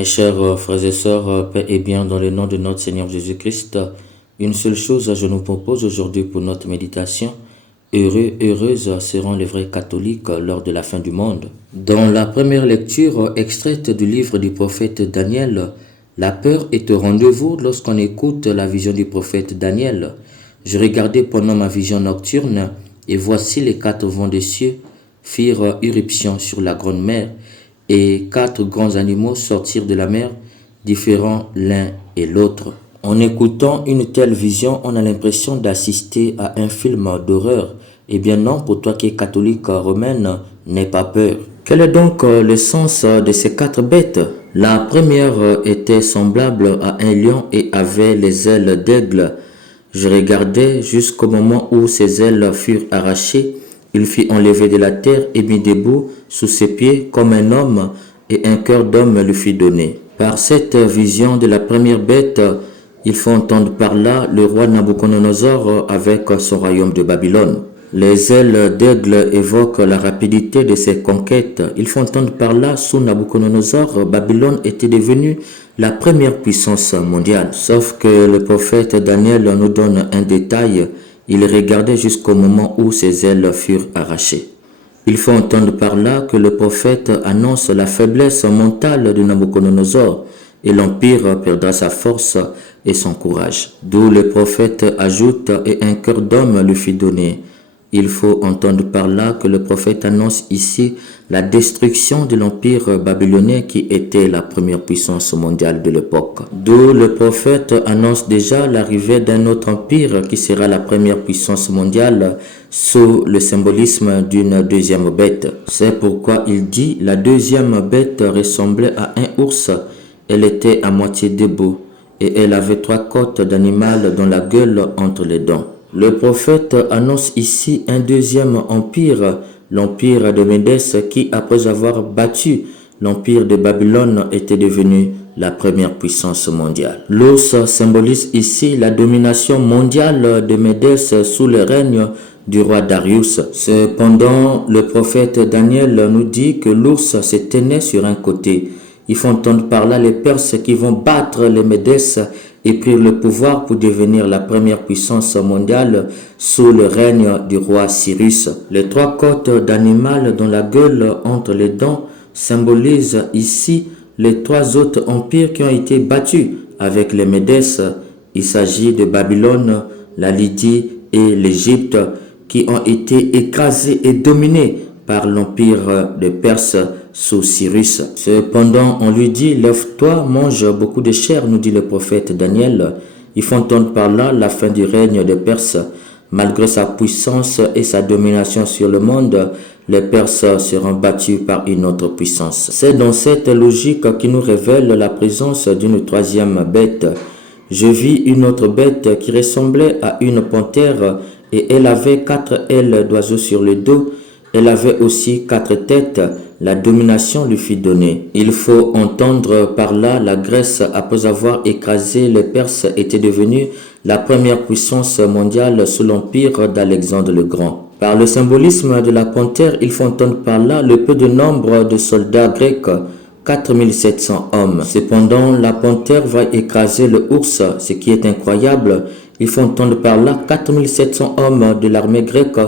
Mes chers frères et sœurs, paix et bien dans le nom de notre Seigneur Jésus-Christ, une seule chose je nous propose aujourd'hui pour notre méditation. Heureux, heureuses seront les vrais catholiques lors de la fin du monde. Dans la première lecture extraite du livre du prophète Daniel, la peur est au rendez-vous lorsqu'on écoute la vision du prophète Daniel. Je regardais pendant ma vision nocturne et voici les 4 vents des cieux firent irruption sur la grande mer et 4 grands animaux sortirent de la mer, différents l'un et l'autre. En écoutant une telle vision, on a l'impression d'assister à un film d'horreur. Eh bien non, pour toi qui es catholique romaine, n'aie pas peur. Quel est donc le sens de ces 4 bêtes? La première était semblable à un lion et avait les ailes d'aigle. Je regardais jusqu'au moment où ses ailes furent arrachées. Il fut enlevé de la terre et mis debout sous ses pieds comme un homme, et un cœur d'homme lui fut donné. Par cette vision de la première bête, il faut entendre par là le roi Nabuchodonosor avec son royaume de Babylone. Les ailes d'aigle évoquent la rapidité de ses conquêtes. Il faut entendre par là, sous Nabuchodonosor, Babylone était devenue la première puissance mondiale. Sauf que le prophète Daniel nous donne un détail. Il regardait jusqu'au moment où ses ailes furent arrachées. Il faut entendre par là que le prophète annonce la faiblesse mentale de Nabuchodonosor et l'empire perdra sa force et son courage. D'où le prophète ajoute « et un cœur d'homme lui fut donné ». Il faut entendre par là que le prophète annonce ici la destruction de l'empire babylonien qui était la première puissance mondiale de l'époque. D'où le prophète annonce déjà l'arrivée d'un autre empire qui sera la première puissance mondiale sous le symbolisme d'une deuxième bête. C'est pourquoi il dit « La deuxième bête ressemblait à un ours, elle était à moitié debout et elle avait 3 côtes d'animal dans la gueule entre les dents. » Le prophète annonce ici un deuxième empire, l'empire de Médès qui, après avoir battu l'empire de Babylone, était devenu la première puissance mondiale. L'ours symbolise ici la domination mondiale de Médès sous le règne du roi Darius. Cependant, le prophète Daniel nous dit que l'ours se tenait sur un côté. Il faut entendre par là les Perses qui vont battre les Médès et prirent le pouvoir pour devenir la première puissance mondiale sous le règne du roi Cyrus. Les 3 côtes d'animal dans la gueule entre les dents symbolisent ici les 3 autres empires qui ont été battus avec les Médès. Il s'agit de Babylone, la Lydie et l'Égypte qui ont été écrasés et dominés par l'empire de Perse sous Cyrus. Cependant, on lui dit, lève-toi, mange beaucoup de chair, nous dit le prophète Daniel. Il faut entendre par là la fin du règne des Perses. Malgré sa puissance et sa domination sur le monde, les Perses seront battus par une autre puissance. C'est dans cette logique qui nous révèle la présence d'une 3e bête. Je vis une autre bête qui ressemblait à une panthère et elle avait 4 ailes d'oiseau sur le dos. Elle avait aussi 4 têtes, la domination lui fut donnée. Il faut entendre par là la Grèce, après avoir écrasé les Perses, était devenue la première puissance mondiale sous l'empire d'Alexandre le Grand. Par le symbolisme de la panthère, il faut entendre par là le peu de nombre de soldats grecs, 4700 hommes. Cependant, la panthère va écraser le ours, ce qui est incroyable. Il faut entendre par là 4700 hommes de l'armée grecque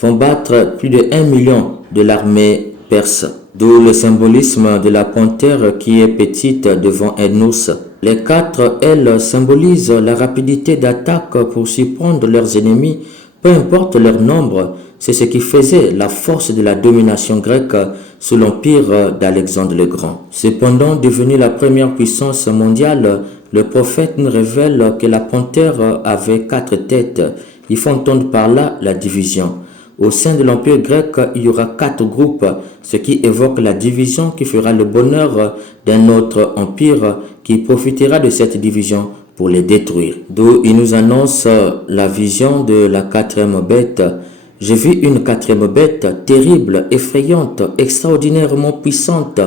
vont battre plus de 1 million de l'armée perse. D'où le symbolisme de la panthère qui est petite devant un ours. Les 4 ailes symbolisent la rapidité d'attaque pour surprendre leurs ennemis, peu importe leur nombre. C'est ce qui faisait la force de la domination grecque sous l'empire d'Alexandre le Grand. Cependant, devenue la première puissance mondiale, le prophète nous révèle que la panthère avait 4 têtes. Il faut entendre par là la division. Au sein de l'empire grec, il y aura 4 groupes, ce qui évoque la division qui fera le bonheur d'un autre empire qui profitera de cette division pour les détruire. D'où il nous annonce la vision de la 4e bête. J'ai vu une 4e bête terrible, effrayante, extraordinairement puissante.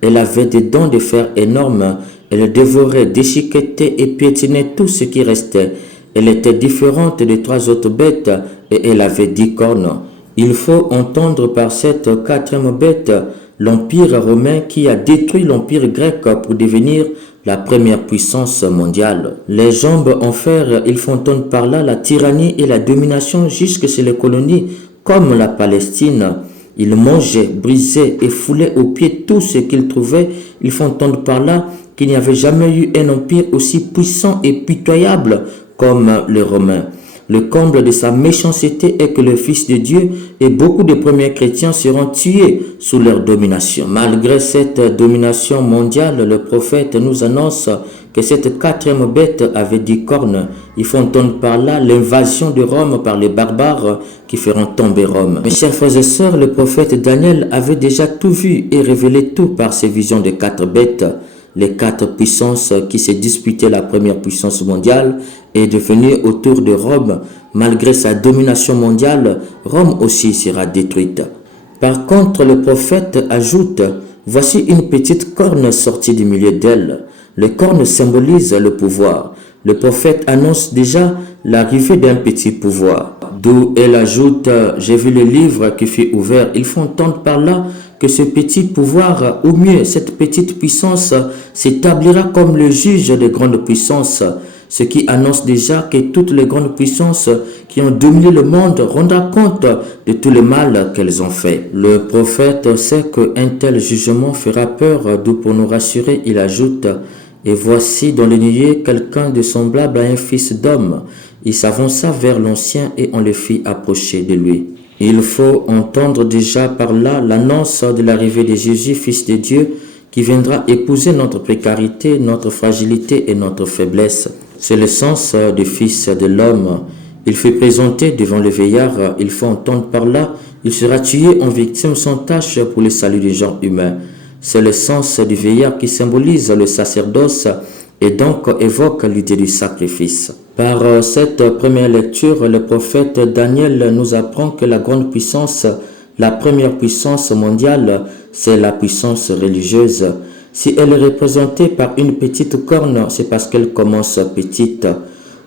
Elle avait des dents de fer énormes. Elle dévorait, déchiquetait et piétinait tout ce qui restait. Elle était différente des 3 autres bêtes et elle avait 10 cornes. Il faut entendre par cette 4e bête l'Empire romain qui a détruit l'Empire grec pour devenir la première puissance mondiale. Les jambes en fer, ils font entendre par là la tyrannie et la domination jusque sur les colonies comme la Palestine. Ils mangeaient, brisaient et foulaient aux pieds tout ce qu'ils trouvaient. Ils font entendre par là qu'il n'y avait jamais eu un empire aussi puissant et pitoyable comme les Romains. Le comble de sa méchanceté est que le Fils de Dieu et beaucoup de premiers chrétiens seront tués sous leur domination. Malgré cette domination mondiale, le prophète nous annonce que cette quatrième bête avait 10 cornes. Il faut entendre par là l'invasion de Rome par les barbares qui feront tomber Rome. Mes chers frères et sœurs, le prophète Daniel avait déjà tout vu et révélé tout par ses visions de 4 bêtes. Les 4 puissances qui se disputaient la première puissance mondiale est devenue autour de Rome. Malgré sa domination mondiale, Rome aussi sera détruite. Par contre, le prophète ajoute, « Voici une petite corne sortie du milieu d'elle. » Le corne symbolise le pouvoir. Le prophète annonce déjà l'arrivée d'un petit pouvoir. D'où elle ajoute, « J'ai vu le livre qui fut ouvert. » Il faut entendre par là que ce petit pouvoir, ou mieux cette petite puissance, s'établira comme le juge des grandes puissances, ce qui annonce déjà que toutes les grandes puissances qui ont dominé le monde rendront compte de tout le mal qu'elles ont fait. Le prophète sait qu'un tel jugement fera peur, d'où pour nous rassurer, il ajoute « Et voici dans les nuées quelqu'un de semblable à un fils d'homme. Il s'avança vers l'ancien et on le fit approcher de lui. » Il faut entendre déjà par là l'annonce de l'arrivée de Jésus, Fils de Dieu, qui viendra épouser notre précarité, notre fragilité et notre faiblesse. C'est le sens du Fils de l'homme. Il fut présenté devant le veillard. Il faut entendre par là, il sera tué en victime sans tache pour le salut des gens humains. C'est le sens du veillard qui symbolise le sacerdoce et donc évoque l'idée du sacrifice. Par cette première lecture, le prophète Daniel nous apprend que la grande puissance, la première puissance mondiale, c'est la puissance religieuse. Si elle est représentée par une petite corne, c'est parce qu'elle commence petite.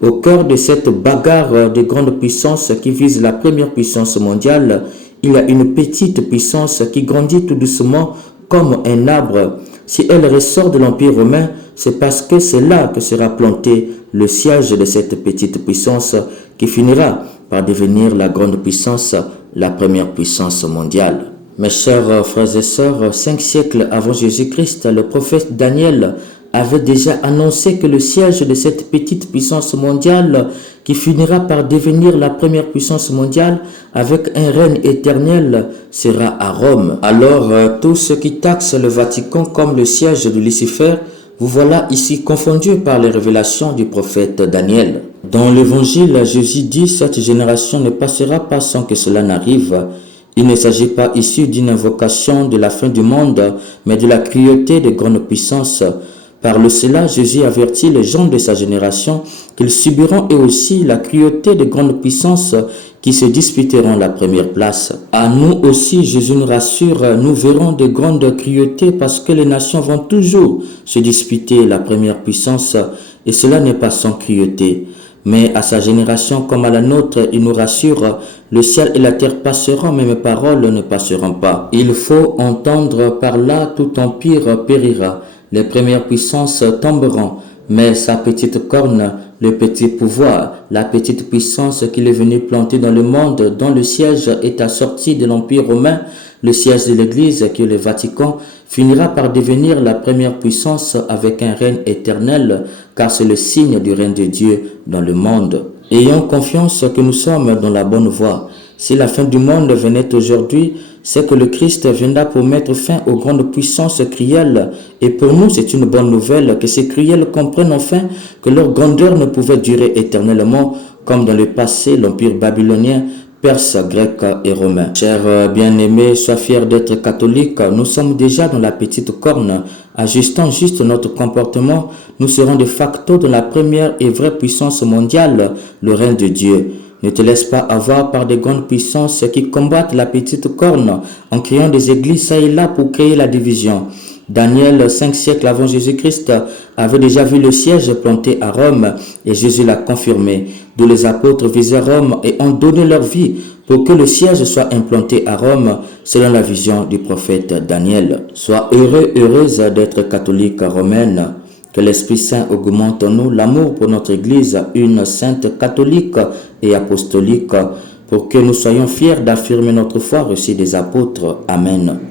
Au cœur de cette bagarre de grande puissance qui vise la première puissance mondiale, il y a une petite puissance qui grandit tout doucement comme un arbre. Si elle ressort de l'Empire romain, c'est parce que c'est là que sera planté le siège de cette petite puissance qui finira par devenir la grande puissance, la première puissance mondiale. Mes chers frères et sœurs, 5 siècles avant Jésus-Christ, le prophète Daniel avait déjà annoncé que le siège de cette petite puissance mondiale qui finira par devenir la première puissance mondiale avec un règne éternel sera à Rome. Alors, tous ceux qui taxent le Vatican comme le siège de Lucifer, vous voilà ici confondus par les révélations du prophète Daniel. Dans l'évangile, Jésus dit « Cette génération ne passera pas sans que cela n'arrive ». Il ne s'agit pas ici d'une invocation de la fin du monde, mais de la cruauté des grandes puissances. Par cela, Jésus avertit les gens de sa génération qu'ils subiront eux aussi la cruauté des grandes puissances qui se disputeront la première place. À nous aussi, Jésus nous rassure, nous verrons de grandes cruautés parce que les nations vont toujours se disputer la première puissance et cela n'est pas sans cruauté. Mais à sa génération comme à la nôtre, il nous rassure, le ciel et la terre passeront, mais mes paroles ne passeront pas. Il faut entendre par là, tout empire périra. Les premières puissances tomberont, mais sa petite corne, le petit pouvoir, la petite puissance qu'il est venu planter dans le monde, dont le siège est assorti de l'Empire romain, le siège de l'Église qui est le Vatican, finira par devenir la première puissance avec un règne éternel, car c'est le signe du règne de Dieu dans le monde. Ayons confiance que nous sommes dans la bonne voie. Si la fin du monde venait aujourd'hui, c'est que le Christ viendra pour mettre fin aux grandes puissances cruelles. Et pour nous, c'est une bonne nouvelle que ces cruelles comprennent enfin que leur grandeur ne pouvait durer éternellement, comme dans le passé l'empire babylonien, perse, grec et romain. Chers bien-aimés, sois fiers d'être catholiques. Nous sommes déjà dans la petite corne. Ajustant juste notre comportement, nous serons de facto dans la première et vraie puissance mondiale, le règne de Dieu. Ne te laisse pas avoir par des grandes puissances qui combattent la petite corne en créant des églises ça et là pour créer la division. Daniel, 5 siècles avant Jésus-Christ, avait déjà vu le siège planté à Rome et Jésus l'a confirmé. D'où les apôtres visaient Rome et ont donné leur vie pour que le siège soit implanté à Rome selon la vision du prophète Daniel. Sois heureux, heureuse d'être catholique romaine. Que l'Esprit Saint augmente en nous l'amour pour notre Église, une sainte catholique et apostolique, pour que nous soyons fiers d'affirmer notre foi reçue des apôtres. Amen.